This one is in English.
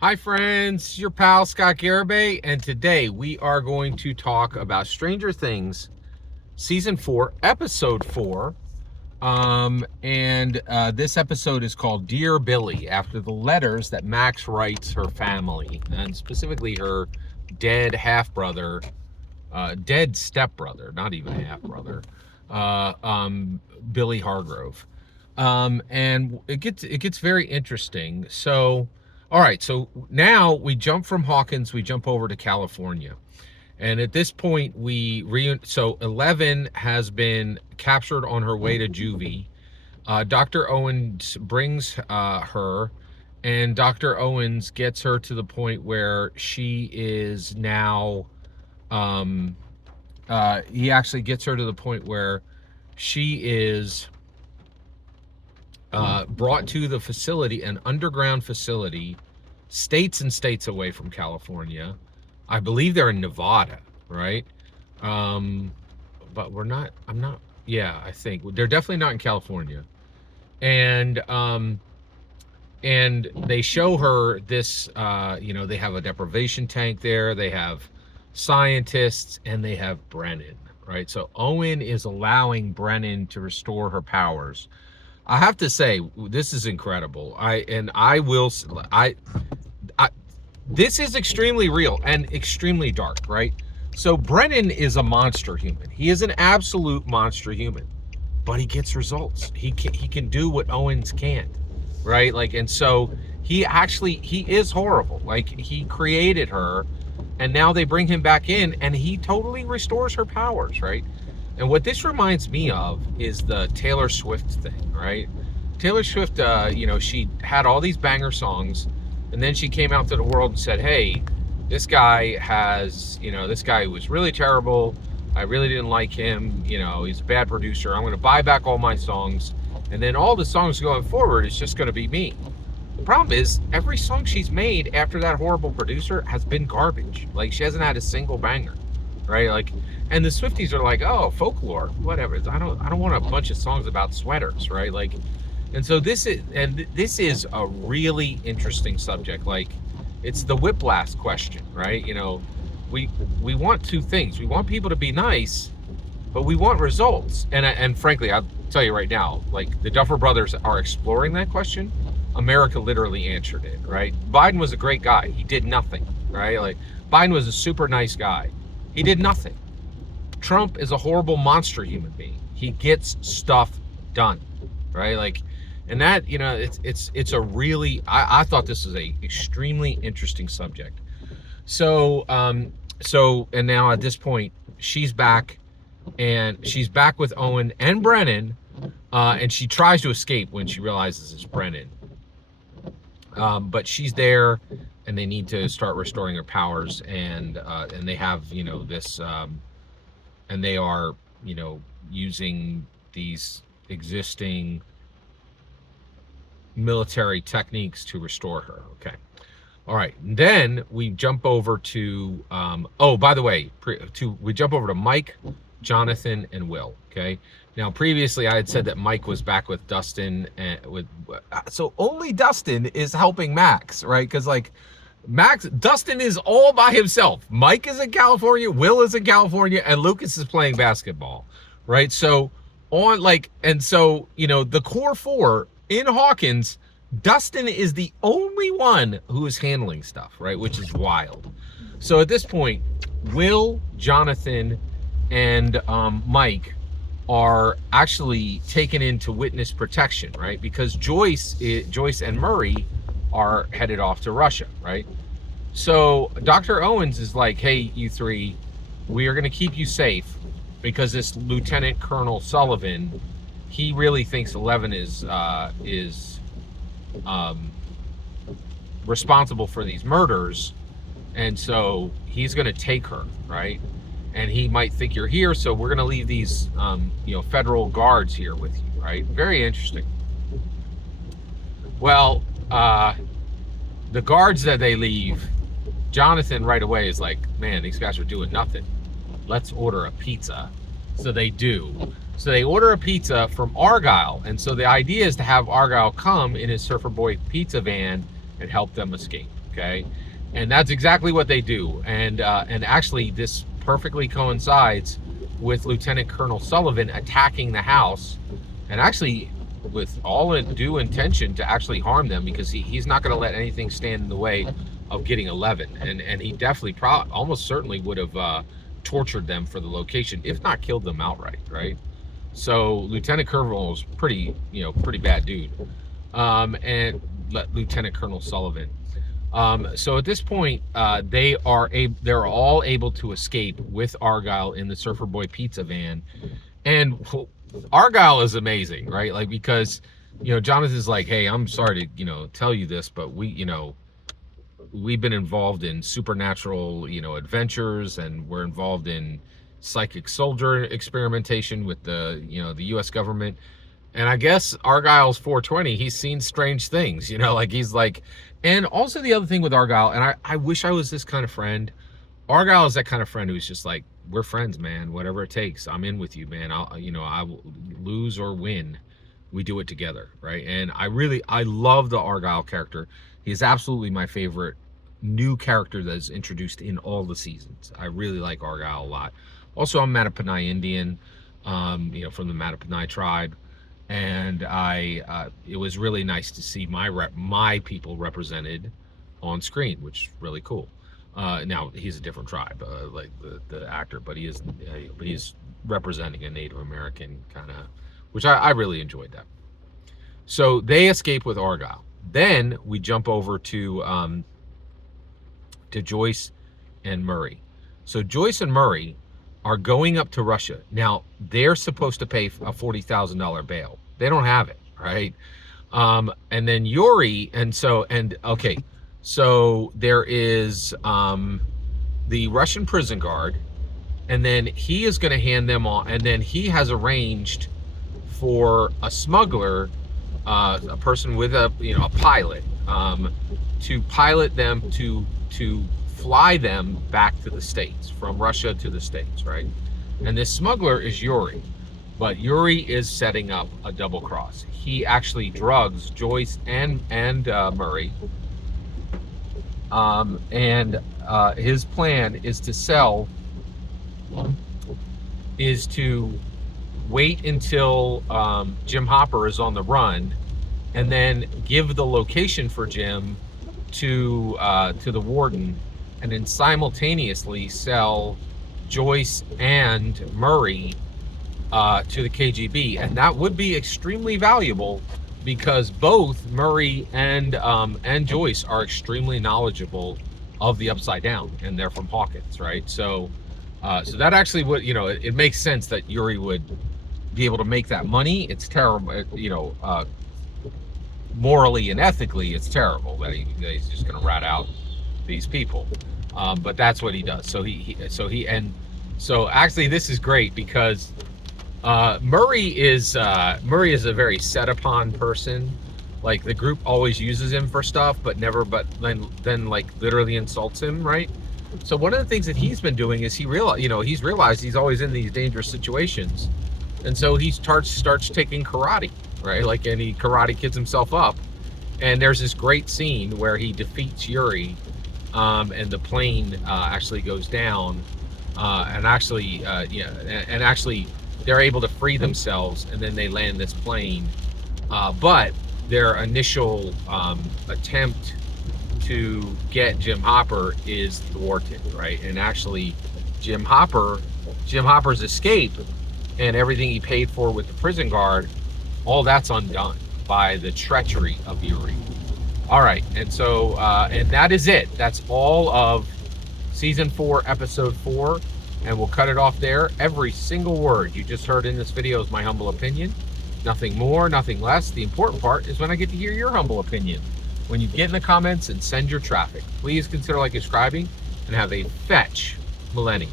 Hi friends, your pal Scott Garibay, and today we are going to talk about Stranger Things Season 4, Episode 4. This episode is called Dear Billy, after the letters that Max writes her family, and specifically her dead half-brother, dead stepbrother, not even half-brother, Billy Hargrove. And it gets very interesting. So, all right, so now we jump from Hawkins, we jump over to California. And at this point, so 11 has been captured on her way to juvie. Dr. Owens brings her, and Dr. Owens gets her to the point where she is now, he actually gets her to the point where she is brought to the facility, an underground facility, states and states away from California. I believe they're in Nevada, right? But I think they're definitely not in California. And they show her this, they have a deprivation tank there, they have scientists, and they have Brennan, right? So Owen is allowing Brennan to restore her powers. I have to say, this is incredible. This is extremely real and extremely dark, right? So Brennan is a monster human. He is an absolute monster human, but he gets results. He can do what Owens can't, right? And so he is horrible. He created her, and now they bring him back in, and he totally restores her powers, right? And what this reminds me of is the Taylor Swift thing, right? Taylor Swift, she had all these banger songs, and then she came out to the world and said, hey, this guy was really terrible. I really didn't like him. He's a bad producer. I'm going to buy back all my songs. And then all the songs going forward is just going to be me. The problem is, every song she's made after that horrible producer has been garbage. She hasn't had a single banger, right? And the Swifties are like, oh, folklore, whatever. I don't want a bunch of songs about sweaters, right? And so this is a really interesting subject. It's the whiplash question, right? We want two things. We want people to be nice, but we want results. And frankly, I'll tell you right now, the Duffer Brothers are exploring that question. America literally answered it, right? Biden was a great guy. He did nothing, right? Biden was a super nice guy. He did nothing. Trump is a horrible monster human being. He gets stuff done, right? And that, it's a really, I thought this was a extremely interesting subject. So, and now at this point, she's back, and she's back with Owen and Brennan, and she tries to escape when she realizes it's Brennan. But she's there, and they need to start restoring her powers, and they have, this, and they are, using these existing military techniques to restore her. Okay. All right. And then we jump over to, by the way, we jump over to Mike, Jonathan, and Will. Okay. Now, previously I had said that Mike was back with Dustin, so only Dustin is helping Max, right? Because Dustin is all by himself. Mike is in California, Will is in California, and Lucas is playing basketball, right? So the core four in Hawkins, Dustin is the only one who is handling stuff, right? Which is wild. So at this point, Will, Jonathan, and Mike are actually taken into witness protection, right? Because Joyce and Murray are headed off to Russia, right? So Dr. Owens is like, hey, you three, we are going to keep you safe because this Lieutenant Colonel Sullivan, he really thinks 11 is responsible for these murders, and so he's going to take her, right? And he might think you're here, so we're going to leave these federal guards here with you, right? Very interesting. Well, the guards that they leave, Jonathan right away is like, man, these guys are doing nothing. Let's order a pizza. So they do. So they order a pizza from Argyle. And so the idea is to have Argyle come in his Surfer Boy pizza van and help them escape. okay? And that's exactly what they do. And actually, this perfectly coincides with Lieutenant Colonel Sullivan attacking the house, and actually with all due intention to actually harm them, because he's not going to let anything stand in the way of getting 11. And he definitely, almost certainly would have tortured them for the location, if not killed them outright, right? So Lieutenant Colonel is pretty bad dude. And Lieutenant Colonel Sullivan. So at this point, they're all able to escape with Argyle in the Surfer Boy pizza van. And Argyle is amazing, right? Like, because, Jonathan's like, hey, I'm sorry to, tell you this, but we've been involved in supernatural, adventures, and we're involved in psychic soldier experimentation with the U.S. government. And I guess Argyle's 420, he's seen strange things, like he's like, and also the other thing with Argyle, and I wish I was this kind of friend. Argyle is that kind of friend who's just like, we're friends, man, whatever it takes. I'm in with you, man. I will lose or win. We do it together, right? And I love the Argyle character. He's absolutely my favorite new character that's introduced in all the seasons. I really like Argyle a lot. Also, I'm Mattaponi Indian, from the Mattaponi tribe. And it was really nice to see my people represented on screen, which is really cool. Now he's a different tribe, like the actor, but he's representing a Native American kind of, which I really enjoyed that. So they escape with Argyle. Then we jump over to Joyce and Murray. So Joyce and Murray are going up to Russia. Now, they're supposed to pay a $40,000 bail. They don't have it, right? And then Yuri, so there is the Russian prison guard, and then he is going to hand them on, and then he has arranged for a smuggler, a person with a pilot, to pilot them to fly them back to the States, from Russia to the States, right? And this smuggler is Yuri, but Yuri is setting up a double cross. He actually drugs Joyce and Murray, and his plan is to wait until Jim Hopper is on the run, and then give the location for Jim to the warden, and then simultaneously sell Joyce and Murray to the KGB. And that would be extremely valuable, because both Murray and Joyce are extremely knowledgeable of the Upside Down, and they're from Hawkins, right? So that actually would, it makes sense that Yuri would be able to make that money. It's terrible, morally and ethically, it's terrible that he's just going to rat out these people, but that's what he does. So actually this is great, because Murray is a very set upon person. Like, the group always uses him for stuff, but then like literally insults him, right? So one of the things that he's been doing is he's realized he's always in these dangerous situations, and so he starts taking karate, right? Like, and he karate kids himself up. And there's this great scene where he defeats Yuri, and the plane actually goes down, and actually they're able to free themselves, and then they land this plane. But their initial attempt to get Jim Hopper is thwarted, right? And actually, Jim Hopper's escape and everything he paid for with the prison guard, all that's undone by the treachery of Yuri. All right, and so and that is it. That's all of season 4, episode 4, and we'll cut it off there. Every single word you just heard in this video is my humble opinion. Nothing more, nothing less. The important part is when I get to hear your humble opinion. When you get in the comments and send your traffic. Please consider subscribing, and have a fetch millennium.